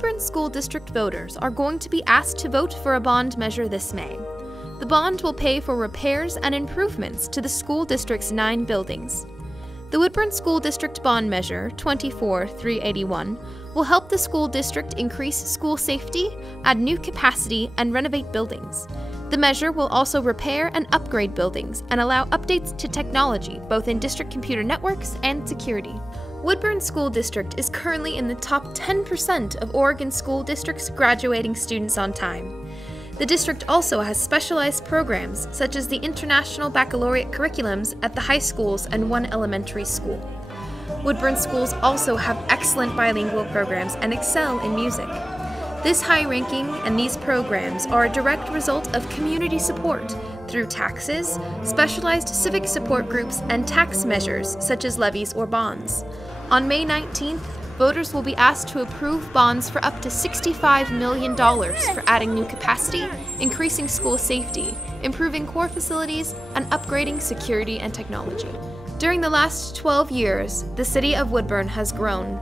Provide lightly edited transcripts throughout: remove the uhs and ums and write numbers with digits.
Woodburn School District voters are going to be asked to vote for a bond measure this May. The bond will pay for repairs and improvements to the school district's 9 buildings. The Woodburn School District Bond Measure 24-381 will help the school district increase school safety, add new capacity, and renovate buildings. The measure will also repair and upgrade buildings and allow updates to technology, both in district computer networks and security. Woodburn School District is currently in the top 10% of Oregon school districts graduating students on time. The district also has specialized programs, such as the International Baccalaureate curriculums at the high schools and one elementary school. Woodburn schools also have excellent bilingual programs and excel in music. This high ranking and these programs are a direct result of community support through taxes, specialized civic support groups, and tax measures such as levies or bonds. On May 19th, voters will be asked to approve bonds for up to $65 million for adding new capacity, increasing school safety, improving core facilities, and upgrading security and technology. During the last 12 years, the city of Woodburn has grown.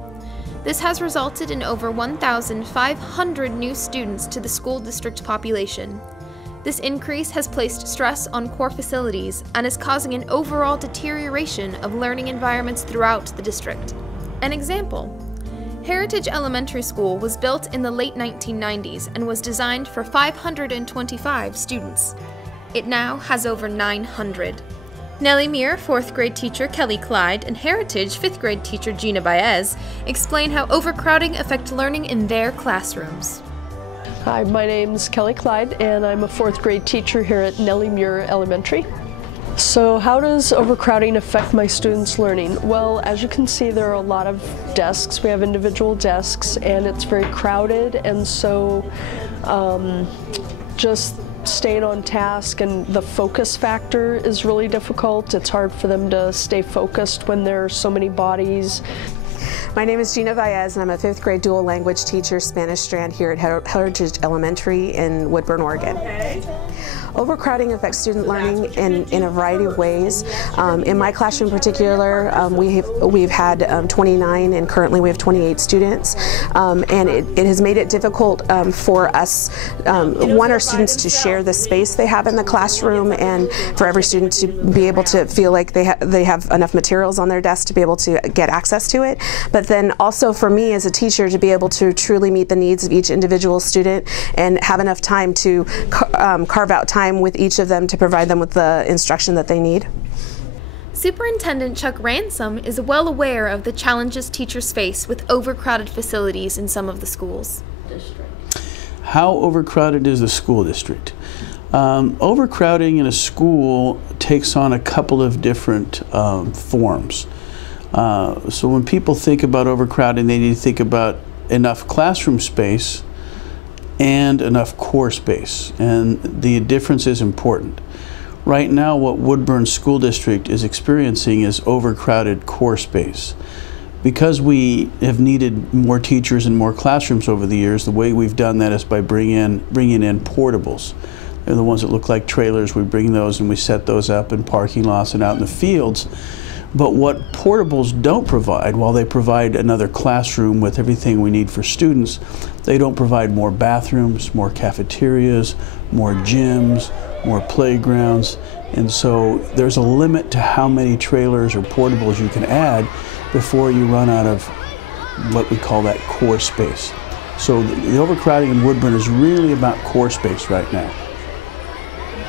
This has resulted in over 1,500 new students to the school district population. This increase has placed stress on core facilities and is causing an overall deterioration of learning environments throughout the district. An example: Heritage Elementary School was built in the late 1990s and was designed for 525 students. It now has over 900. Nellie Muir, 4th grade teacher Kelly Clyde, and Heritage 5th grade teacher Gina Baez explain how overcrowding affects learning in their classrooms. Hi, my name's Kelly Clyde, and I'm a 4th grade teacher here at Nellie Muir Elementary. So how does overcrowding affect my students' learning? Well, as you can see, there are a lot of desks. We have individual desks, and it's very crowded, and so just staying on task and the focus factor is really difficult. It's hard for them to stay focused when there are so many bodies. My name is Gina Baez, and I'm a 5th grade dual language teacher, Spanish strand, here at Heritage Elementary in Woodburn, Oregon. Overcrowding affects student learning in a variety of ways. In my classroom in particular, we've had 29, and currently we have 28 students, and it has made it difficult for us, our students to share the space they have in the classroom, and for every student to be able to feel like they have enough materials on their desk to be able to get access to it. But then also for me as a teacher to be able to truly meet the needs of each individual student and have enough time to carve out time with each of them to provide them with the instruction that they need. Superintendent Chuck Ransom is well aware of the challenges teachers face with overcrowded facilities in some of the schools. How overcrowded is the school district? Overcrowding in a school takes on a couple of different forms. So when people think about overcrowding, they need to think about enough classroom space and enough core space, and the difference is important. Right now, what Woodburn School District is experiencing is overcrowded core space. Because we have needed more teachers and more classrooms over the years, the way we've done that is by bringing in portables. They're the ones that look like trailers. We bring those and we set those up in parking lots and out in the fields. But what portables don't provide, while they provide another classroom with everything we need for students, they don't provide more bathrooms, more cafeterias, more gyms, more playgrounds. And so there's a limit to how many trailers or portables you can add before you run out of what we call that core space. So the overcrowding in Woodburn is really about core space right now.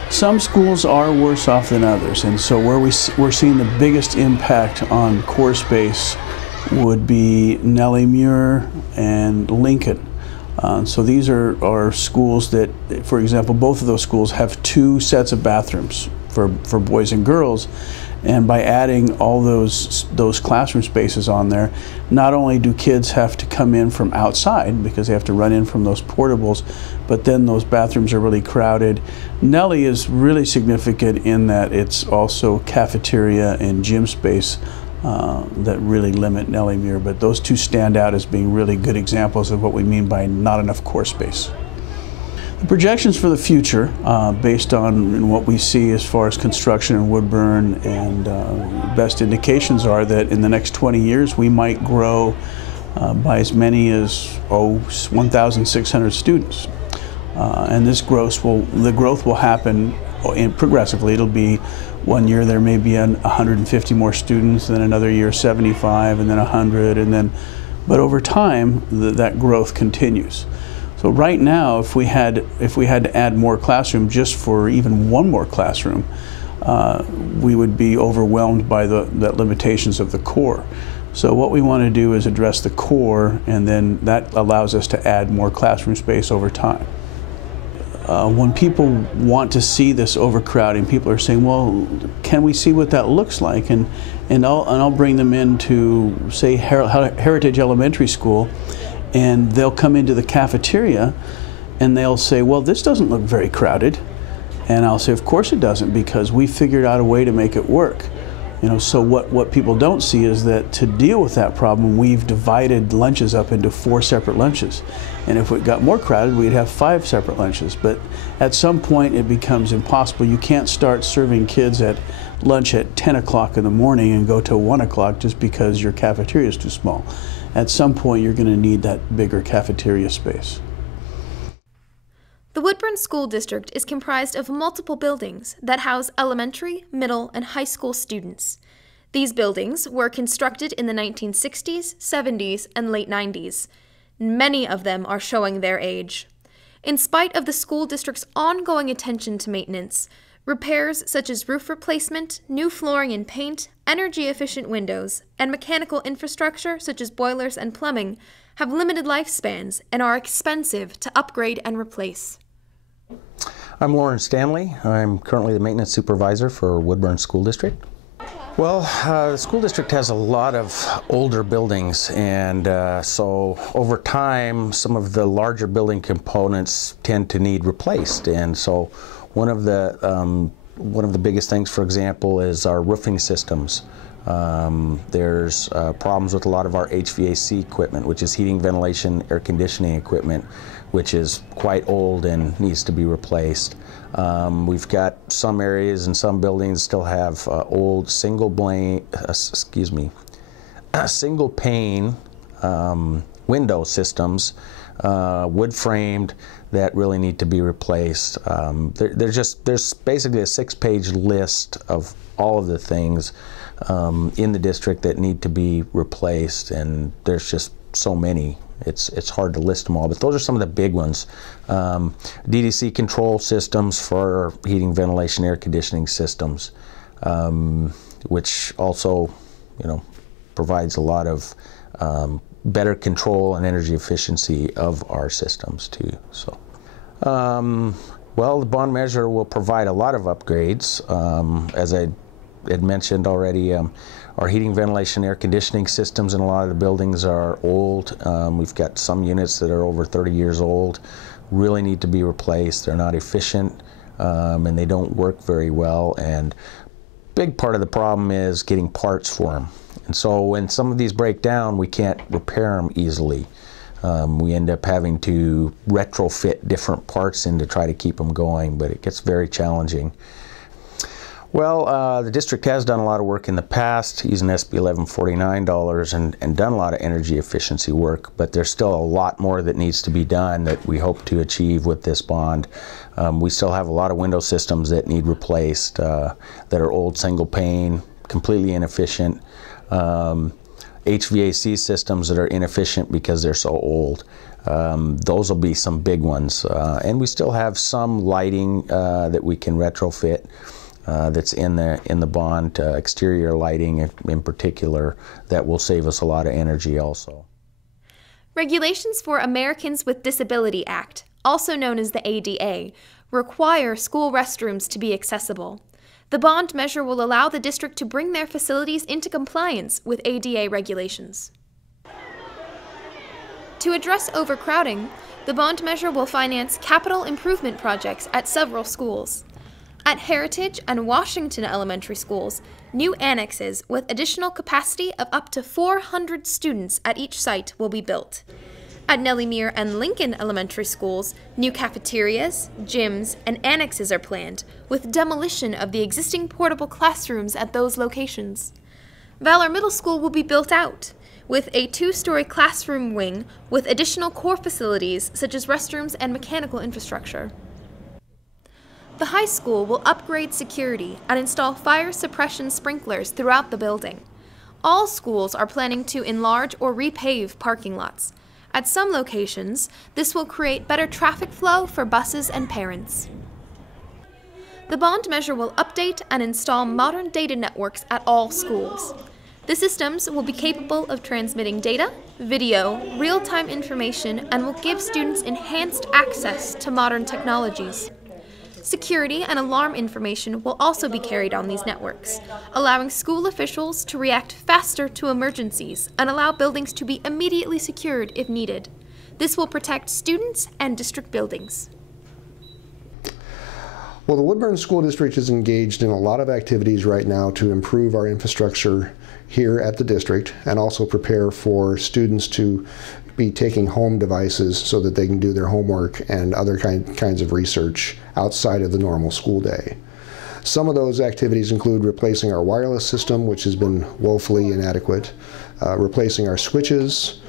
Some schools are worse off than others, and so where we're seeing the biggest impact on core space would be Nellie Muir and Lincoln. So these are schools that, for example, both of those schools have 2 sets of bathrooms for boys and girls, and by adding all those classroom spaces on there, not only do kids have to come in from outside because they have to run in from those portables, but then those bathrooms are really crowded. Nellie is really significant in that it's also cafeteria and gym space that really limit Nellie Muir, but those 2 stand out as being really good examples of what we mean by not enough core space. The projections for the future, based on what we see as far as construction in Woodburn, and best indications are that in the next 20 years we might grow by as many as 1,600 students. And the growth will happen progressively. It'll be one year there may be 150 more students, then another year 75, and then 100, but over time that growth continues. So right now, if we had to add more classroom just for even one more classroom, we would be overwhelmed by the limitations of the core. So what we want to do is address the core, and then that allows us to add more classroom space over time. When people want to see this overcrowding, people are saying, well, can we see what that looks like? And I'll bring them into, say, Heritage Elementary School, and they'll come into the cafeteria and they'll say, well, this doesn't look very crowded. And I'll say, of course it doesn't, because we figured out a way to make it work. So what people don't see is that to deal with that problem, we've divided lunches up into 4 separate lunches. And if it got more crowded, we'd have 5 separate lunches. But at some point, it becomes impossible. You can't start serving kids at lunch at 10 o'clock in the morning and go to 1 o'clock just because your cafeteria is too small. At some point, you're going to need that bigger cafeteria space. The Woodburn School District is comprised of multiple buildings that house elementary, middle, and high school students. These buildings were constructed in the 1960s, 70s, and late 90s. Many of them are showing their age. In spite of the school district's ongoing attention to maintenance, repairs such as roof replacement, new flooring and paint, energy-efficient windows, and mechanical infrastructure such as boilers and plumbing have limited lifespans and are expensive to upgrade and replace. I'm Lauren Stanley. I'm currently the maintenance supervisor for Woodburn School District. Well, the school district has a lot of older buildings, and so over time some of the larger building components tend to need replaced. And so one of the biggest things, for example, is our roofing systems. There's problems with a lot of our HVAC equipment, which is heating, ventilation, air conditioning equipment, which is quite old and needs to be replaced. We've got some areas and some buildings still have old single pane window systems, wood framed, that really need to be replaced. There's basically a 6-page list of all of the things in the district that need to be replaced, and there's just so many. It's hard to list them all, but those are some of the big ones. DDC control systems for heating, ventilation, air conditioning systems, which also, provides a lot of better control and energy efficiency of our systems too. So, well, the bond measure will provide a lot of upgrades. As I had mentioned already, our heating, ventilation, air conditioning systems in a lot of the buildings are old. We've got some units that are over 30 years old, really need to be replaced. They're not efficient, and they don't work very well. And big part of the problem is getting parts for them. And so when some of these break down, we can't repair them easily. We end up having to retrofit different parts in to try to keep them going, but it gets very challenging. Well, the district has done a lot of work in the past using SB 1149 dollars and done a lot of energy efficiency work, but there's still a lot more that needs to be done that we hope to achieve with this bond. We still have a lot of window systems that need replaced, that are old single pane, completely inefficient. HVAC systems that are inefficient because they're so old. Those will be some big ones. And we still have some lighting that we can retrofit. That's in the bond, exterior lighting in particular, that will save us a lot of energy also. Regulations for Americans with Disability Act, also known as the ADA, require school restrooms to be accessible. The bond measure will allow the district to bring their facilities into compliance with ADA regulations. To address overcrowding, the bond measure will finance capital improvement projects at several schools. At Heritage and Washington Elementary Schools, new annexes with additional capacity of up to 400 students at each site will be built. At Nellie Muir and Lincoln Elementary Schools, new cafeterias, gyms, and annexes are planned, with demolition of the existing portable classrooms at those locations. Valor Middle School will be built out, with a 2-story classroom wing with additional core facilities such as restrooms and mechanical infrastructure. The high school will upgrade security and install fire suppression sprinklers throughout the building. All schools are planning to enlarge or repave parking lots. At some locations, this will create better traffic flow for buses and parents. The bond measure will update and install modern data networks at all schools. The systems will be capable of transmitting data, video, real-time information, and will give students enhanced access to modern technologies. Security and alarm information will also be carried on these networks, allowing school officials to react faster to emergencies and allow buildings to be immediately secured if needed. This will protect students and district buildings. Well, the Woodburn School District is engaged in a lot of activities right now to improve our infrastructure here at the district and also prepare for students to be taking home devices so that they can do their homework and other kinds of research outside of the normal school day. Some of those activities include replacing our wireless system, which has been woefully inadequate, replacing our switches,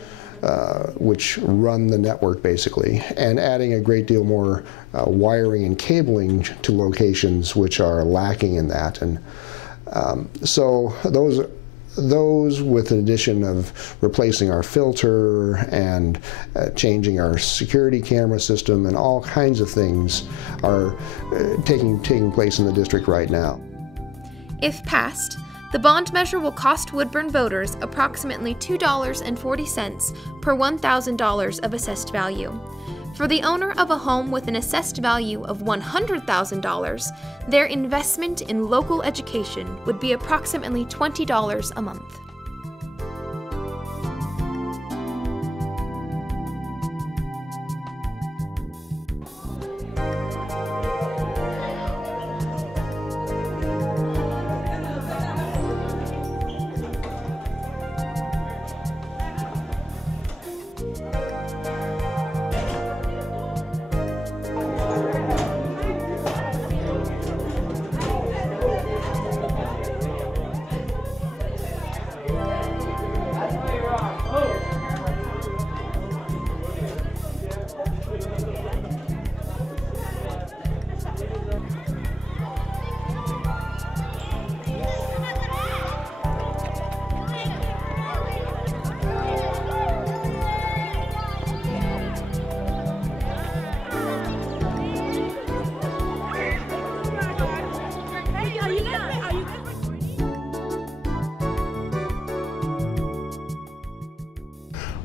which run the network basically, and adding a great deal more wiring and cabling to locations which are lacking in that. And so those with an addition of replacing our filter and changing our security camera system and all kinds of things are taking place in the district right now. If passed, the bond measure will cost Woodburn voters approximately $2.40 per $1,000 of assessed value. For the owner of a home with an assessed value of $100,000, their investment in local education would be approximately $20 a month.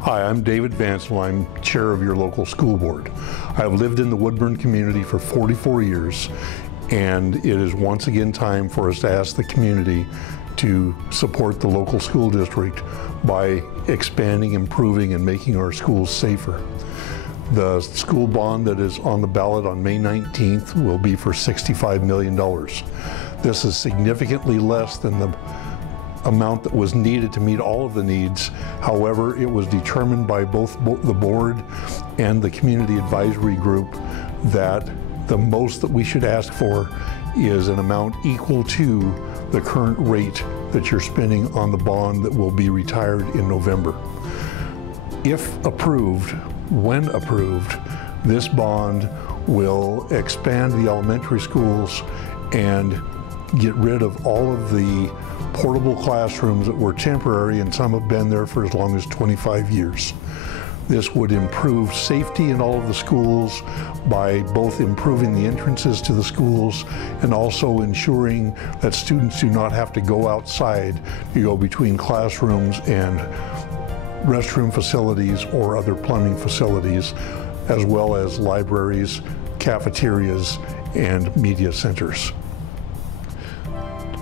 Hi, I'm David Vansel. I'm chair of your local school board. I've lived in the Woodburn community for 44 years, and it is once again time for us to ask the community to support the local school district by expanding, improving, and making our schools safer. The school bond that is on the ballot on May 19th will be for $65 million. This is significantly less than the amount that was needed to meet all of the needs. However, it was determined by both the board and the community advisory group that the most that we should ask for is an amount equal to the current rate that you're spending on the bond that will be retired in November. If approved, when approved, this bond will expand the elementary schools and get rid of all of the portable classrooms that were temporary, and some have been there for as long as 25 years. This would improve safety in all of the schools by both improving the entrances to the schools and also ensuring that students do not have to go outside to go between classrooms and restroom facilities or other plumbing facilities, as well as libraries, cafeterias, and media centers.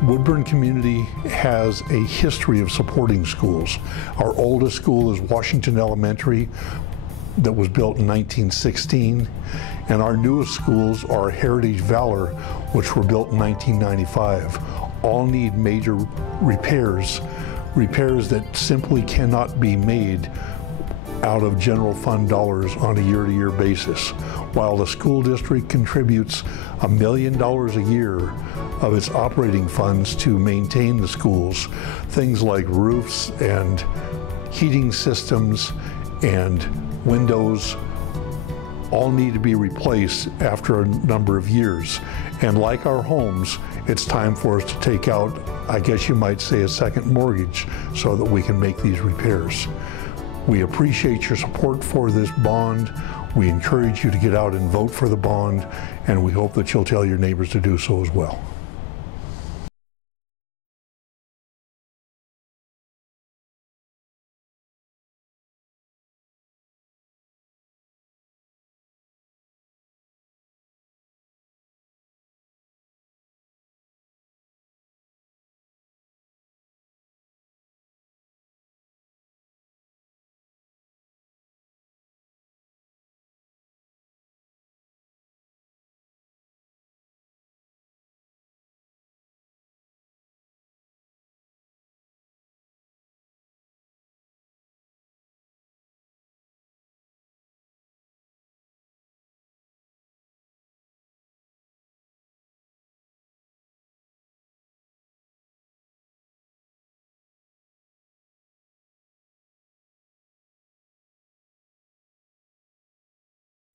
Woodburn community has a history of supporting schools. Our oldest school is Washington Elementary, that was built in 1916, and our newest schools are Heritage Valor, which were built in 1995. All need major repairs that simply cannot be made out of general fund dollars on a year-to-year basis. While the school district contributes $1 million a year of its operating funds to maintain the schools, things like roofs and heating systems and windows all need to be replaced after a number of years. And like our homes, it's time for us to take out, I guess you might say, a second mortgage so that we can make these repairs. We appreciate your support for this bond. We encourage you to get out and vote for the bond, and we hope that you'll tell your neighbors to do so as well.